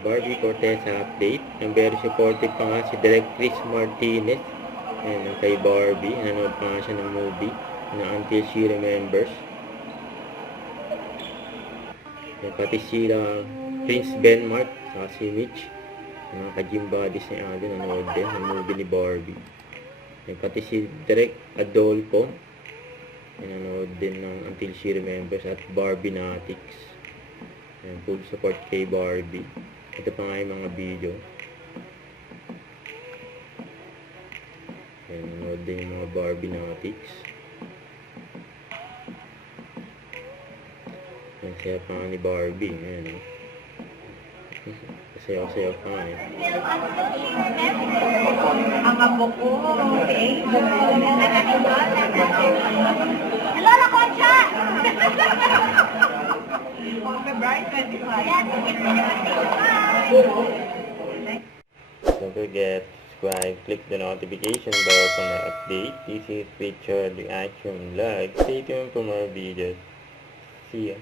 Barbie Corteza update. Ang very supportive pa nga si Direk Chris Martinez. Ayan, kay Barbie. Nanood pa nga siya ng movie na Until She Remembers. Ayan, pati sila Prince Benmark saka si Mitch. Mga ka-gym buddies ni Alden. Nanood din ng movie ni Barbie. Ayan, pati si Direk Adolfo. Nanood din ng Until She Remembers at Barbie Natics. Ayan, full support kay Barbie. Ito pa nga yung mga video. Ayan, nanood din yung mga Barbie Natics. Ayan, saya pa nga ni Barbie. Ayan, sayaw-sayaw pa nga eh. Ang abo ko, okay. Hello, na Concha! February 25. Don't forget, subscribe, click the notification bell for my update. This is Richard Reaction Vlog. Stay tuned for more videos. See ya.